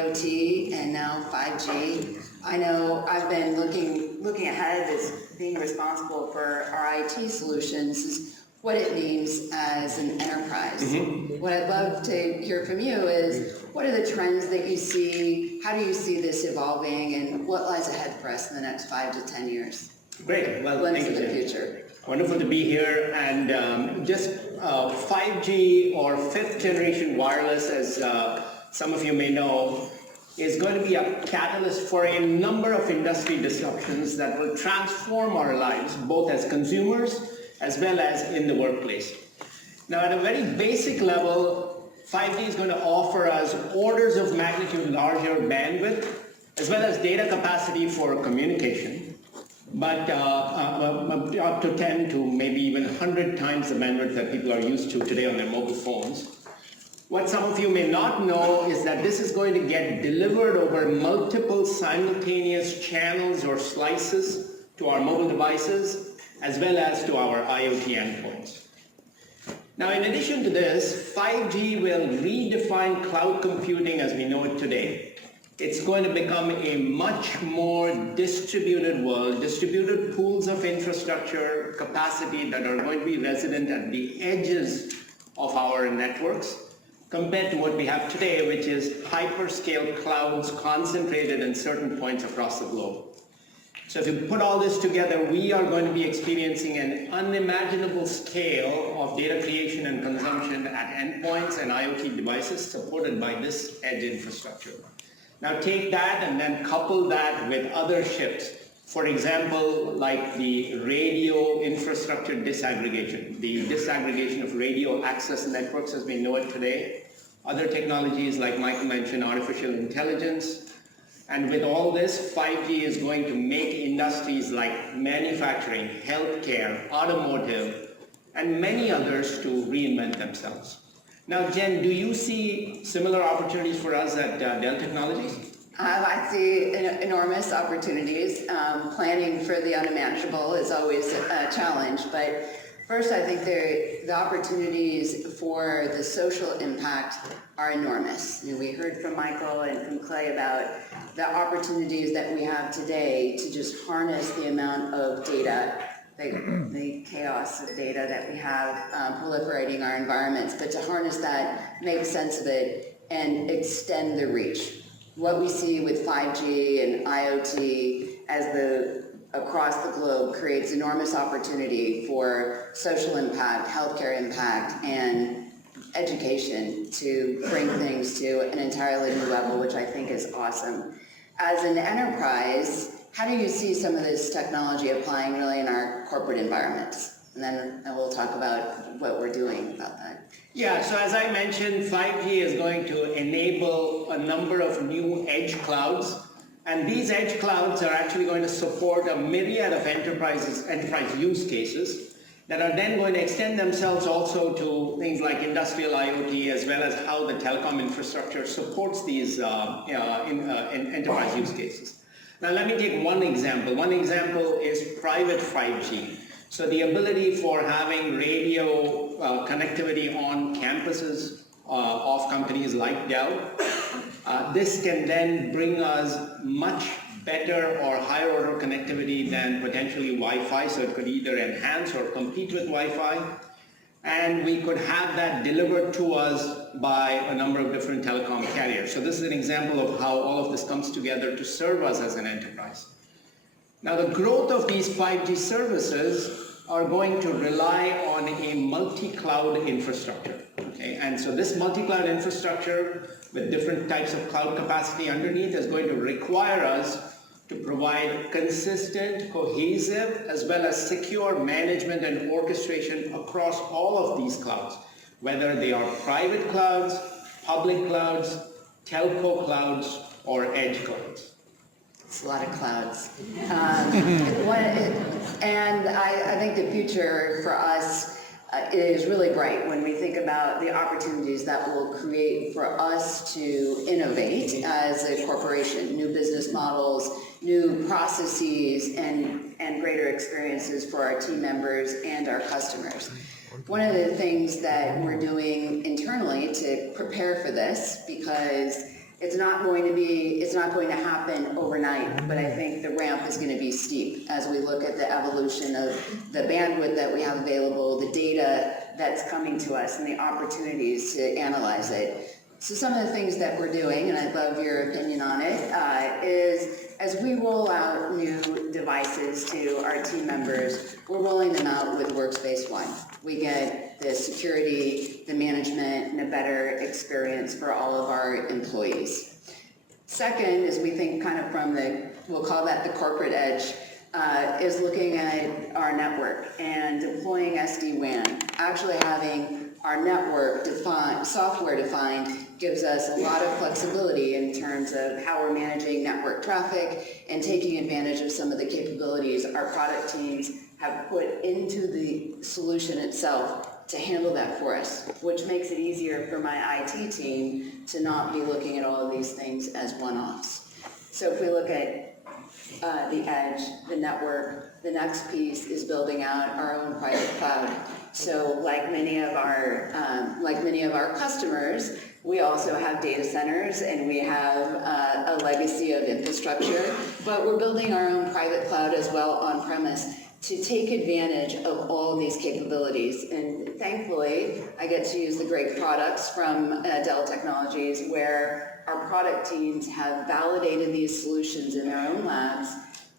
IoT and now 5G. I know I've been looking ahead as being responsible for our IT solutions is what it means as an enterprise. Mm-hmm. What I'd love to hear from you is what are the trends that you see, how do you see this evolving, and what lies ahead for us in the next 5 to 10 years? Great, well, glimpse thank of you. The future. Wonderful to be here, and 5G or fifth generation wireless, as some of you may know, is going to be a catalyst for a number of industry disruptions that will transform our lives, both as consumers as well as in the workplace. Now, at a very basic level, 5G is going to offer us orders of magnitude larger bandwidth, as well as data capacity for communication, but up to 10 to maybe even 100 times the bandwidth that people are used to today on their mobile phones. What some of you may not know is that this is going to get delivered over multiple simultaneous channels or slices to our mobile devices, as well as to our IoT endpoints. Now, in addition to this, 5G will redefine cloud computing as we know it today. It's going to become a much more distributed world, distributed pools of infrastructure capacity that are going to be resident at the edges of our networks, compared to what we have today, which is hyperscale clouds concentrated in certain points across the globe. So if you put all this together, we are going to be experiencing an unimaginable scale of data creation and consumption at endpoints and IoT devices supported by this edge infrastructure. Now take that and then couple that with other shifts. For example, like the radio infrastructure disaggregation, the disaggregation of radio access networks as we know it today. Other technologies like Michael mentioned, artificial intelligence. And with all this, 5G is going to make industries like manufacturing, healthcare, automotive, and many others to reinvent themselves. Now, Jen, do you see similar opportunities for us at Dell Technologies? I see enormous opportunities. Planning for the unimaginable is always a challenge, but first I think the opportunities for the social impact are enormous. And we heard from Michael and from Clay about the opportunities that we have today to just harness the amount of data, the chaos of data that we have proliferating our environments, but to harness that, make sense of it, and extend the reach. What we see with 5G and IoT across the globe creates enormous opportunity for social impact, healthcare impact, and education to bring things to an entirely new level, which I think is awesome. As an enterprise, how do you see some of this technology applying really in our corporate environments? And then we'll talk about what we're doing about that. Yeah, so as I mentioned, 5G is going to enable a number of new edge clouds. And these edge clouds are actually going to support a myriad of enterprise use cases that are then going to extend themselves also to things like industrial IoT, as well as how the telecom infrastructure supports these enterprise use cases. Now let me take one example. One example is private 5G. So the ability for having radio connectivity on campuses of companies like Dell. This can then bring us much better or higher order connectivity than potentially Wi-Fi, so it could either enhance or compete with Wi-Fi. And we could have that delivered to us by a number of different telecom carriers. So this is an example of how all of this comes together to serve us as an enterprise. Now the growth of these 5G services are going to rely on a multi-cloud infrastructure. Okay? And so this multi-cloud infrastructure with different types of cloud capacity underneath is going to require us to provide consistent, cohesive, as well as secure management and orchestration across all of these clouds, whether they are private clouds, public clouds, telco clouds, or edge clouds. It's a lot of clouds. And I think the future for us is really bright when we think about the opportunities that will create for us to innovate as a corporation, new business models, new processes, and greater experiences for our team members and our customers. One of the things that we're doing internally to prepare for this, because It's not going to happen overnight, but I think the ramp is going to be steep as we look at the evolution of the bandwidth that we have available, the data that's coming to us, and the opportunities to analyze it. So some of the things that we're doing, and I'd love your opinion on it, is as we roll out new devices to our team members, we're rolling them out with Workspace ONE. We get the security, the management, and a better experience for all of our employees. Second is we think kind of from we'll call that the corporate edge, is looking at our network and deploying SD-WAN. Actually having our network software defined gives us a lot of flexibility in terms of how we're managing network traffic and taking advantage of some of the capabilities our product teams have put into the solution itself to handle that for us, which makes it easier for my IT team to not be looking at all of these things as one-offs. So if we look at the edge, the network, the next piece is building out our own private cloud. So like many of our customers, we also have data centers and we have a legacy of infrastructure, but we're building our own private cloud as well on premise to take advantage of all of these capabilities. And thankfully, I get to use the great products from Dell Technologies where our product teams have validated these solutions in their own labs,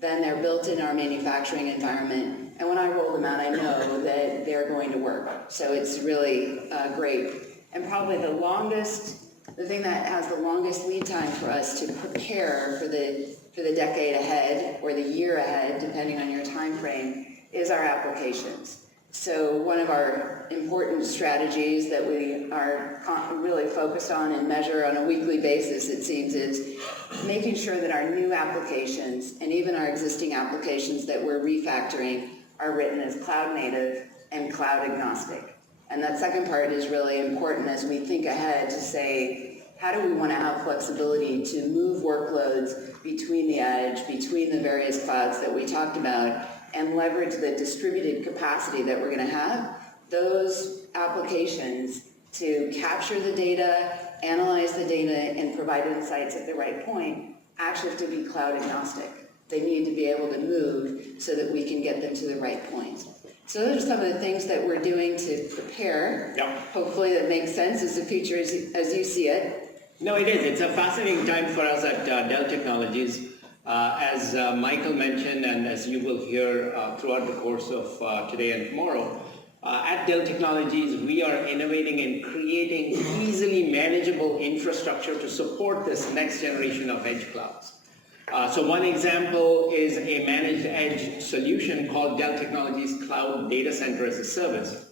then they're built in our manufacturing environment. And when I roll them out, I know that they're going to work. So it's really great. And probably the thing that has the longest lead time for us to prepare for the decade ahead or the year ahead, depending on your time frame, is our applications. So one of our important strategies that we are really focused on and measure on a weekly basis, it seems, is making sure that our new applications and even our existing applications that we're refactoring are written as cloud native and cloud agnostic. And that second part is really important as we think ahead to say, how do we want to have flexibility to move workloads between the edge, between the various clouds that we talked about, and leverage the distributed capacity that we're going to have, those applications to capture the data, analyze the data, and provide insights at the right point actually have to be cloud agnostic. They need to be able to move so that we can get them to the right point. So those are some of the things that we're doing to prepare. Yep. Hopefully that makes sense as the future as you see it. No, it is. It's a fascinating time for us at Dell Technologies. As Michael mentioned, and as you will hear throughout the course of today and tomorrow, at Dell Technologies, we are innovating and creating easily manageable infrastructure to support this next generation of edge clouds. So one example is a managed edge solution called Dell Technologies Cloud Data Center as a Service.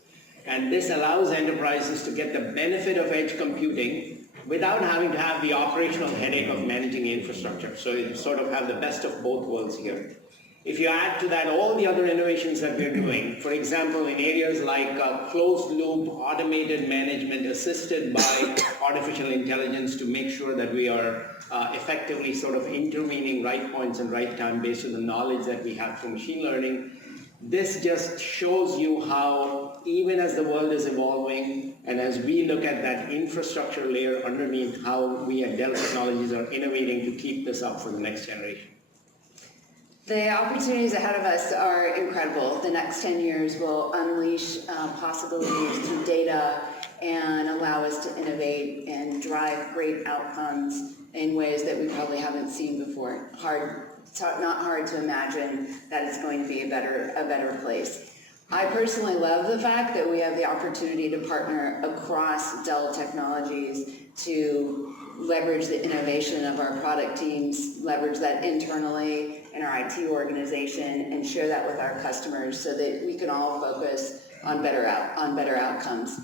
And this allows enterprises to get the benefit of edge computing without having to have the operational headache of managing infrastructure. So you sort of have the best of both worlds here. If you add to that all the other innovations that we're doing, for example, in areas like closed loop automated management assisted by artificial intelligence to make sure that we are effectively sort of intervening right points and right time based on the knowledge that we have from machine learning, this just shows you how even as the world is evolving and as we look at that infrastructure layer underneath, how we at Dell Technologies are innovating to keep this up for the next generation. The opportunities ahead of us are incredible. The next 10 years will unleash possibilities through data and allow us to innovate and drive great outcomes in ways that we probably haven't seen before. Not hard to imagine that it's going to be a better place. I personally love the fact that we have the opportunity to partner across Dell Technologies to leverage the innovation of our product teams, leverage that internally in our IT organization, and share that with our customers so that we can all focus on better outcomes.